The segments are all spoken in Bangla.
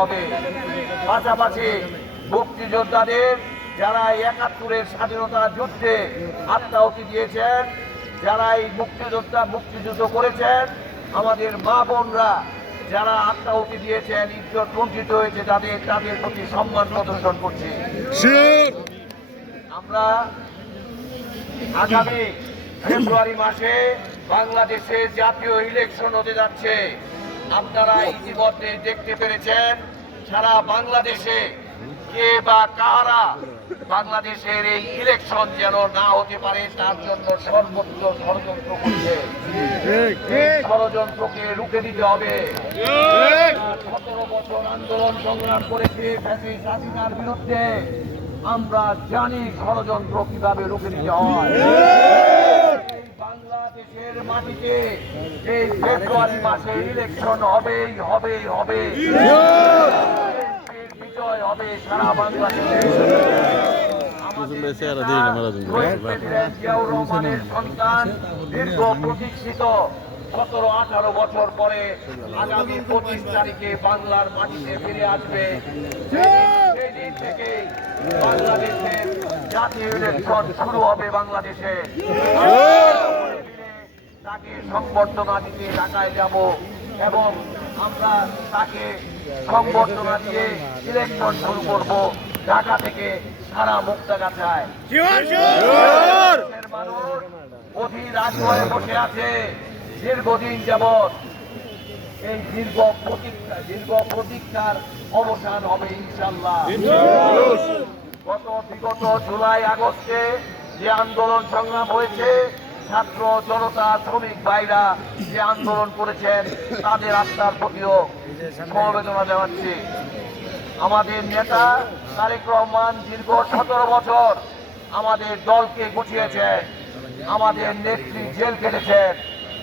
হবে। পাশাপাশি মুক্তিযোদ্ধাদের যারা ৭১-এর স্বাধীনতা যুদ্ধে আত্মাহুতি দিয়েছেন, যারা এই মুক্তিযুদ্ধ করেছেন, আমাদের মা বোনরা যারা আত্মাহুতি দিয়েছেন, ইজ্জত বঞ্চিত হয়েছে, তাদের প্রতি সম্মান প্রদর্শন করছি। আমরা আগামী ফেব্রুয়ারি মাসে বাংলাদেশে জাতীয় ইলেকশন হতে যাচ্ছে। আপনারা ইতিমধ্যে দেখতে পেরেছেন সারা বাংলাদেশে কে বা কারা বাংলাদেশের এই ইলেকশন যেন না হতে পারে তার জন্য সর্বোচ্চ ষড়যন্ত্র করছে। ষড়যন্ত্রকে রুখে দিতে হবে। ১৭ বছর আন্দোলন সংগ্রাম করেছে ফ্যাসিস্ট হাসিনার বিরুদ্ধে। আমরা জানি ষড়যন্ত্র কিভাবে রুখে দিতে হয়। বাংলাদেশের মাটিতে এই ফেব্রুয়ারি মাসে ইলেকশন হবেই হবে। বিজয় হবে সারা বাংলাদেশে। জিয়াউর রহমানের সন্তান দীর্ঘ প্রতীক্ষিত ১৭-১৮ বছর পরে আগামী ২৫ তারিখে বাংলার মাটিতে ফিরে আসবে। সেই দিন থেকে বাংলাদেশের জাতীয় ইলেকশন শুরু হবে বাংলাদেশে। তাকে সংবর্ধনা দিতে ঢাকায় যাব এবং আমরা তাকে সংবর্ধনা দিয়ে ইলেকশন শুরু করব ঢাকা থেকে সারা মুক্তাগাছায়। মানুষ অধীর রাজঘরে বসে আছে দীর্ঘদিন যাবৎ। এই দীর্ঘ প্রতীক্ষার অবসান হবে ইনশাআল্লাহ। বিগত জুলাই আগস্টে যে আন্দোলন সংগ্রাম হয়েছে, ছাত্র জনতা শ্রমিক ভাইরা যে আন্দোলন করেছেন, তাদের আত্মার প্রতিও সমবেদনা জানাচ্ছি। আমাদের নেতা তারেক রহমান দীর্ঘ ১৭ বছর আমাদের দলকে গুছিয়েছেন, আমাদের নেত্রী জেল কেটেছেন,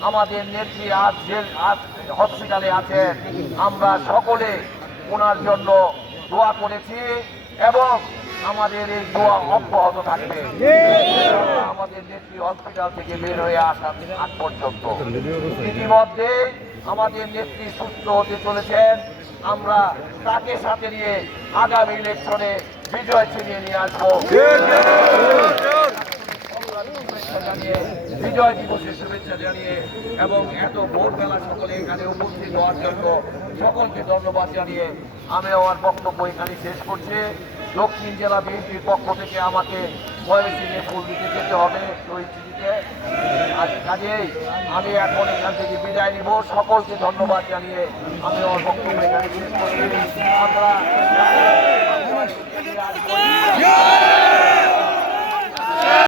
আমাদের নেত্রী আজ হসপিটালে আছেন। আমরা সকলে ওনার জন্য দোয়া করেছি এবং আমাদের এই দোয়া অব্যাহত থাকবে আমাদের নেত্রী হসপিটাল থেকে বের হয়ে আসার আগ পর্যন্ত। ইতিমধ্যে আমাদের নেত্রী সুস্থ হতে চলেছেন। আমরা তাকে সাথে নিয়ে আগামী ইলেকশনে বিজয় ছিনিয়ে নিয়ে আসবো। বিজয় দিবসের শুভেচ্ছা জানিয়ে এবং এত ভোরবেলা সকলে এখানে উপস্থিত হওয়ার জন্য সকলকে ধন্যবাদ জানিয়ে আমি আমার বক্তব্য এখানে শেষ করছি। দক্ষিণ জেলা বিএনপির পক্ষ থেকে আমাকে ময়মনসিংহে ফুল দিতে যেতে হবে শহীদ স্মৃতিতে। কাজেই আমি এখন এখান থেকে বিদায় নিব। সকলকে ধন্যবাদ জানিয়ে আমি আমার বক্তব্য এখানে শেষ করছি। আমরা